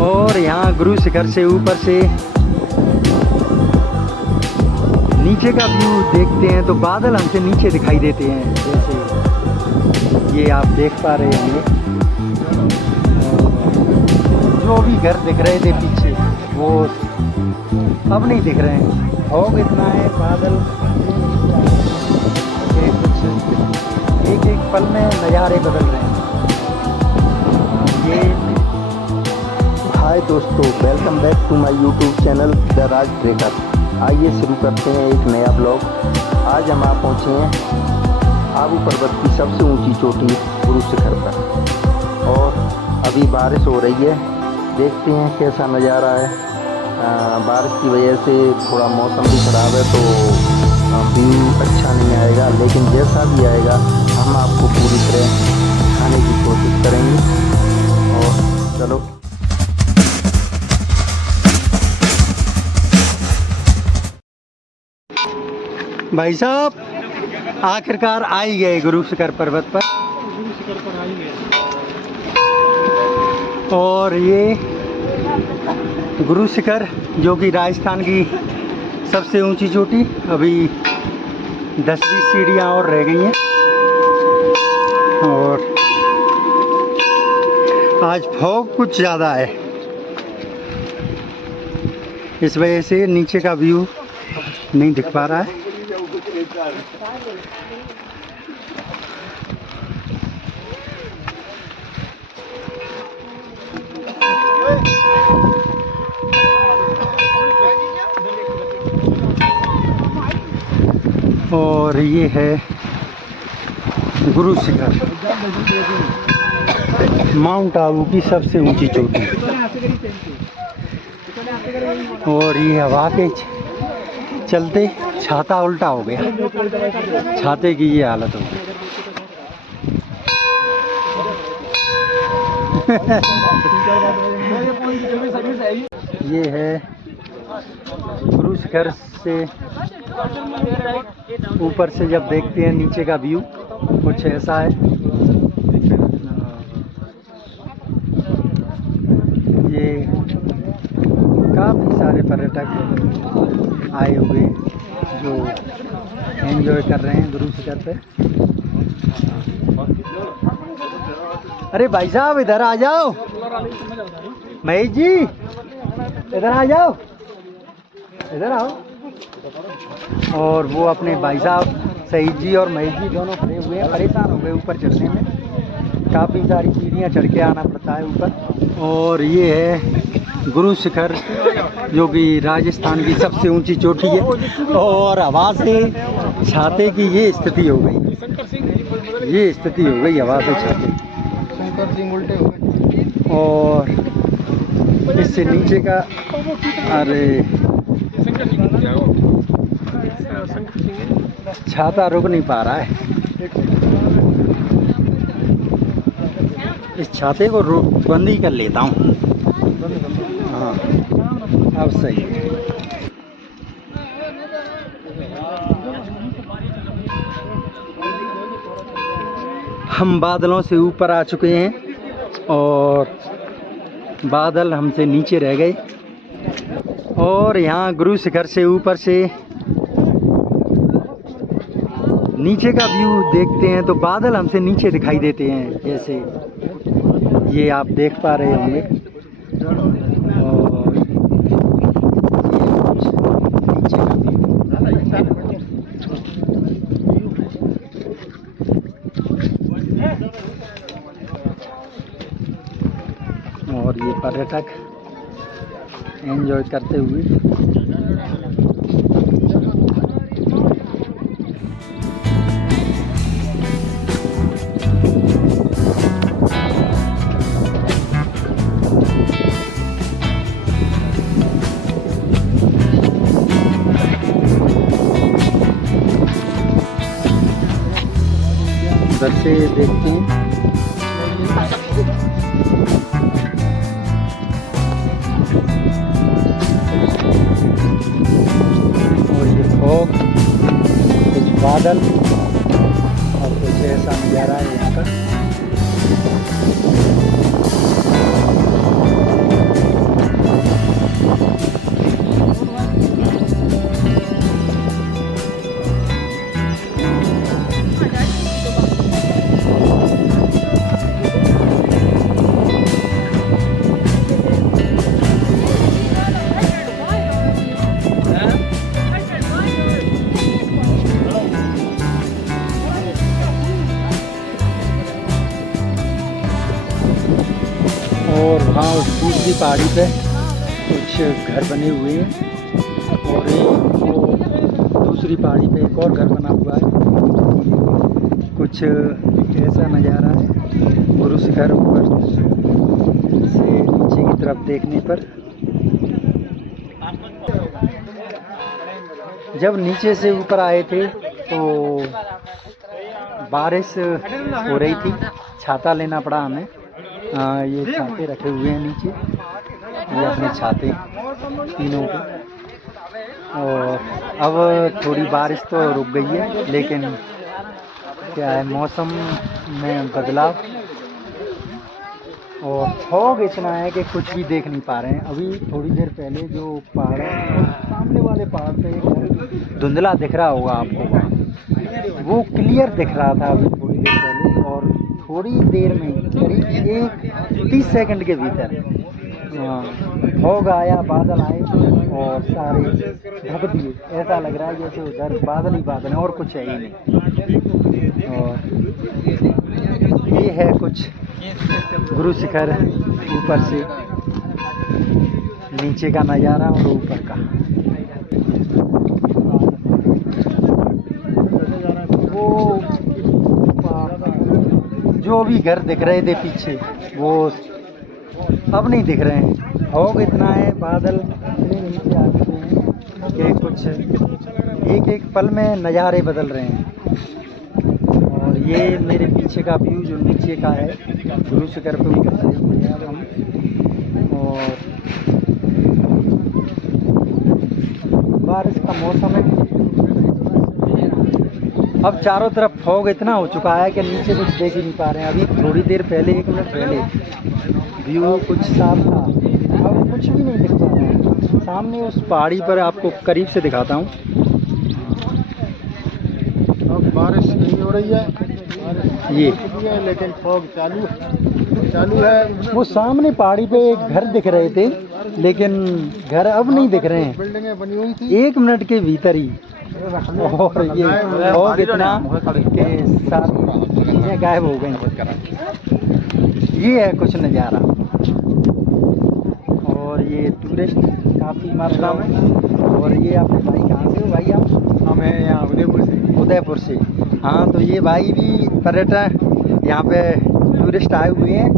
और यहाँ गुरु शिखर से ऊपर से नीचे का व्यू देखते हैं तो बादल हमसे नीचे दिखाई देते हैं, जैसे ये आप देख पा रहे होंगे। जो भी घर दिख रहे थे पीछे वो अब नहीं दिख रहे हैं। फॉग इतना है, बादल एक एक पल में नज़ारे बदल रहे हैं। ये हाय दोस्तों, welcome back to my YouTube channel the Raj trekker. आइए शुरू करते हैं एक नया ब्लॉग। आज हम पहुँचे हैं आबू पर्वत की सबसे ऊंची चोटी गुरु शिखर पर, और अभी बारिश हो रही है। देखते हैं कैसा नज़ारा है। बारिश की वजह से थोड़ा मौसम भी ख़राब है तो व्यू अच्छा नहीं आएगा, लेकिन जैसा भी आएगा हम आपको पूरी तरह दिखाने की कोशिश करेंगे। और चलो भाई साहब, आखिरकार आ ही गए गुरु शिखर पर्वत पर। गुरु शिखर पर आ ही गए। और ये गुरु शिखर जो कि राजस्थान की सबसे ऊंची चोटी, अभी 10-20 सीढ़ियाँ और रह गई हैं। और आज फॉग कुछ ज़्यादा है, इस वजह से नीचे का व्यू नहीं दिख पा रहा है। और ये है गुरु शिखर, माउंट आबू की सबसे ऊंची चोटी। और ये हवा के चलते छाता उल्टा हो गया, छाते की ये हालत हो गई। ये है गुरु शिखर से ऊपर से जब देखते हैं नीचे का व्यू कुछ ऐसा है। ये काफ़ी सारे पर्यटक आए हुए जो एंजॉय कर रहे हैं गुरु शिखर पे। अरे भाई साहब इधर आ जाओ, महेश जी इधर आ जाओ, इधर आओ। और वो अपने भाई साहब शहीद जी और महेश जी दोनों खड़े हुए हैं, परेशान हो गए ऊपर चढ़ने में। काफ़ी सारी सीढ़ियाँ चढ़ के आना पड़ता है ऊपर। और ये है गुरु शिखर जो कि राजस्थान की सबसे ऊंची चोटी है। और हवा से छाते की ये स्थिति हो गई, ये स्थिति हो गई हवा से छाते। शंकर सिंह उल्टे हो गए। और इससे नीचे का, अरे छाता रुक नहीं पा रहा है। इस छाते को बंद ही कर लेता हूँ। हाँ अब सही है। हम बादलों से ऊपर आ चुके हैं और बादल हमसे नीचे रह गए। और यहाँ गुरु शिखर से ऊपर से नीचे का व्यू देखते हैं तो बादल हमसे नीचे दिखाई देते हैं, जैसे ये आप देख पा रहे होंगे। और नीचे का व्यू। और ये पर्यटक एंजॉय करते हुए उधर से देखते हैं। और ये फॉग, कुछ बादल और कुछ ऐसा नज़ारा है यहाँ का। और वहाँ उस दूसरी पहाड़ी पे कुछ घर बने हुए हैं और वो दूसरी पहाड़ी पे एक और घर बना हुआ है। कुछ ऐसा नज़ारा है गुरु शिखर ऊपर से नीचे की तरफ देखने पर। जब नीचे से ऊपर आए थे तो बारिश हो रही थी, छाता लेना पड़ा हमें। ये छाते रखे हुए हैं नीचे, ये अपने छाते तीनों के। और अब थोड़ी बारिश तो रुक गई है, लेकिन क्या है मौसम में बदलाव और फॉग इतना है कि कुछ भी देख नहीं पा रहे हैं। अभी थोड़ी देर पहले जो पहाड़ है सामने वाले पहाड़ पे धुंधला दिख रहा होगा आपको, वो क्लियर दिख रहा था अभी थोड़ी देर पहले। और थोड़ी देर में करीब 30 सेकंड के भीतर फॉग आया, बादल आए और सारे ढक दिए। ऐसा लग रहा है जैसे उधर बादल ही बादल है और कुछ है ही नहीं। और ये है कुछ गुरु शिखर ऊपर से नीचे का नज़ारा और ऊपर का। वो जो भी घर दिख रहे थे पीछे वो अब नहीं दिख रहे हैं। फॉग इतना है, बादल इतने नीचे आ चुके हैं कि कुछ एक एक पल में नज़ारे बदल रहे हैं। और ये मेरे पीछे का व्यू जो नीचे का है, गुरु शिखर पे ऊपर खड़े हुए हैं अब हम। और बारिश का मौसम है। अब चारों तरफ फॉग इतना हो चुका है कि नीचे कुछ देख ही नहीं पा रहे हैं। अभी थोड़ी देर पहले, 1 मिनट पहले व्यू कुछ साफ था, अब कुछ भी नहीं दिख पा रहा है। सामने उस पहाड़ी पर आपको करीब से दिखाता हूँ। अब बारिश नहीं हो रही है, ये है लेकिन फॉग चालू है। वो सामने पहाड़ी पे एक घर दिख रहे थे, लेकिन घर अब नहीं दिख रहे हैं। बिल्डिंगें बनी हुई थी 1 मिनट के भीतर ही। और ये फॉग इतना कि सारी चीज़ें गायब हो गई। ये है कुछ नज़ारा। और ये टूरिस्ट काफ़ी मात्रा में। और ये आपके भाई कहाँ से हो भाई आप? हम हैं यहाँ उदयपुर से। हाँ, तो ये भाई भी पर्यटन यहाँ पे टूरिस्ट आए हुए हैं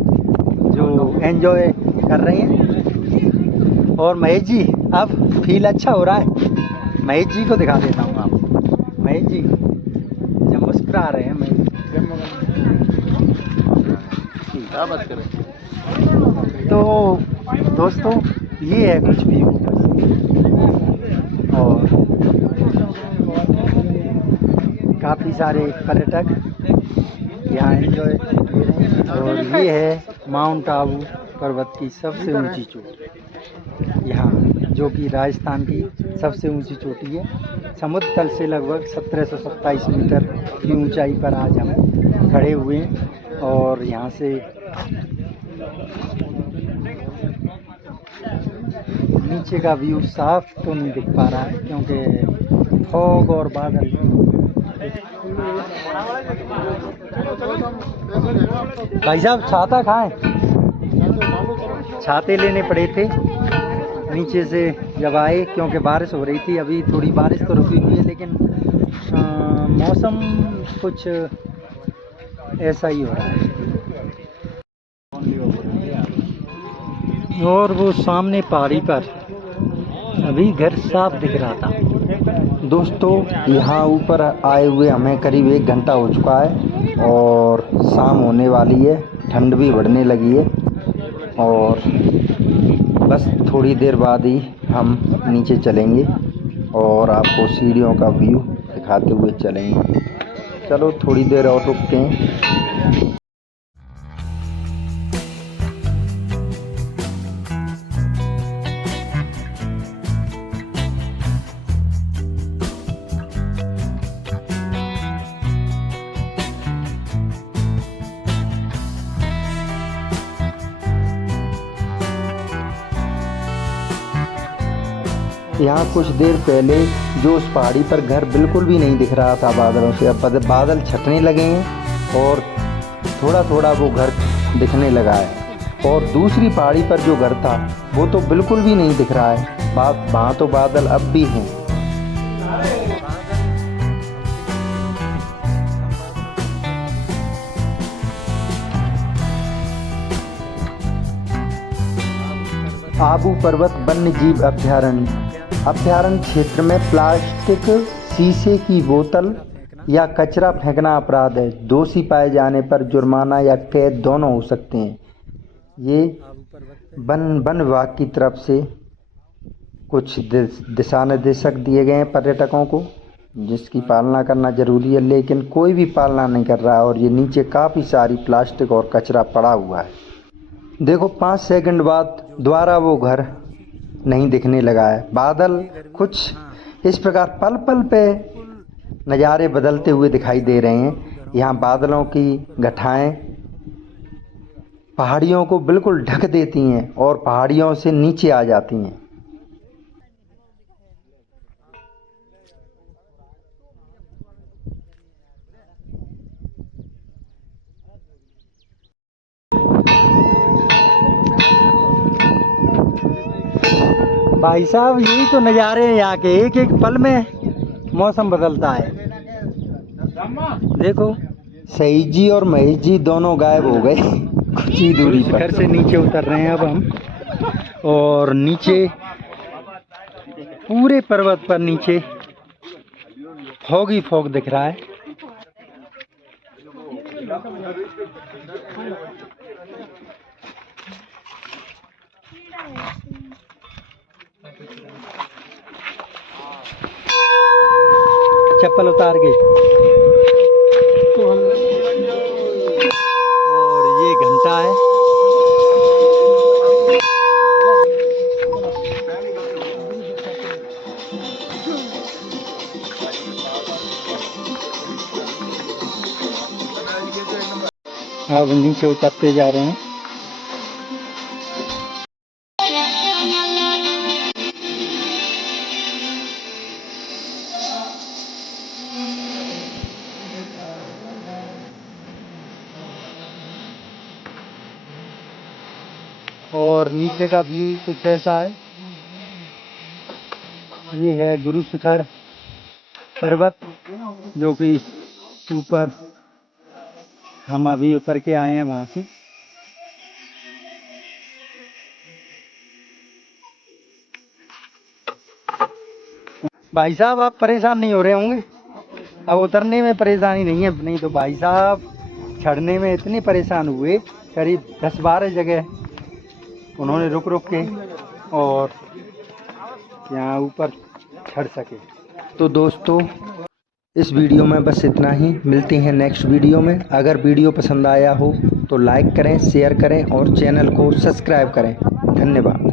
जो एंजॉय कर रहे हैं। और महेश जी अब फील अच्छा हो रहा है? महेश जी को दिखा देता हूँ आपको। महेश जी जब मुस्कुरा रहे हैं महेश क्या बात करें। तो दोस्तों ये है कुछ भी और काफ़ी सारे पर्यटक यहाँ एंजॉय ले रहे हैं। और ये है माउंट आबू पर्वत की सबसे ऊंची चोटी यहाँ, जो कि राजस्थान की सबसे ऊंची चोटी है। समुद्र तल से लगभग 1727 मीटर की ऊंचाई पर आज हम खड़े हुए हैं। और यहाँ से नीचे का व्यू साफ तो नहीं दिख पा रहा है क्योंकि फॉग और बादल। भाई साहब छाता खाएं? छाते लेने पड़े थे नीचे से जब आए, क्योंकि बारिश हो रही थी। अभी थोड़ी बारिश तो रुकी हुई है, लेकिन मौसम कुछ ऐसा ही हो रहा है। और वो सामने पहाड़ी पर अभी घर साफ दिख रहा था। दोस्तों यहाँ ऊपर आए हुए हमें करीब 1 घंटा हो चुका है और शाम होने वाली है, ठंड भी बढ़ने लगी है। और बस थोड़ी देर बाद ही हम नीचे चलेंगे और आपको सीढ़ियों का व्यू दिखाते हुए चलेंगे। चलो थोड़ी देर और रुकते हैं। यहाँ कुछ देर पहले जो उस पहाड़ी पर घर बिल्कुल भी नहीं दिख रहा था बादलों से, अब बादल छटने लगे हैं और थोड़ा थोड़ा वो घर दिखने लगा है। और दूसरी पहाड़ी पर जो घर था वो तो बिल्कुल भी नहीं दिख रहा है। वहाँ तो बादल अब भी हैं। आबू पर्वत वन्य जीव अभ्यारण्य क्षेत्र में प्लास्टिक, शीशे की बोतल या कचरा फेंकना अपराध है। दोषी पाए जाने पर जुर्माना या कैद दोनों हो सकते हैं। ये वन विभाग की तरफ से कुछ दिशा निर्देशक दिए गए हैं पर्यटकों को, जिसकी पालना करना जरूरी है, लेकिन कोई भी पालना नहीं कर रहा है। और ये नीचे काफ़ी सारी प्लास्टिक और कचरा पड़ा हुआ है। देखो 5 सेकंड बाद दोबारा वो घर नहीं दिखने लगा है। बादल कुछ इस प्रकार पल पल पे नज़ारे बदलते हुए दिखाई दे रहे हैं। यहाँ बादलों की घटाएं पहाड़ियों को बिल्कुल ढक देती हैं और पहाड़ियों से नीचे आ जाती हैं। भाई साहब यही तो नज़ारे हैं यहाँ के, एक एक पल में मौसम बदलता है। देखो सईद जी और महेश जी दोनों गायब हो गए कुछ ही दूरी पर। घर से नीचे उतर रहे हैं अब हम, और नीचे पूरे पर्वत पर नीचे फॉग ही फॉग दिख रहा है। चप्पल उतार के, और ये घंटा है। अब नीचे उतरते जा रहे हैं। और नीचे का व्यू कुछ ऐसा है। ये है गुरु शिखर पर्वत, जो कि ऊपर हम अभी उतर के आए हैं वहाँ से। भाई साहब आप परेशान नहीं हो रहे होंगे? अब उतरने में परेशानी नहीं है, नहीं तो भाई साहब चढ़ने में इतने परेशान हुए, करीब 10-12 जगह उन्होंने रुक रुक के और यहाँ ऊपर चढ़ सके। तो दोस्तों इस वीडियो में बस इतना ही। मिलते हैं नेक्स्ट वीडियो में। अगर वीडियो पसंद आया हो तो लाइक करें, शेयर करें और चैनल को सब्सक्राइब करें। धन्यवाद।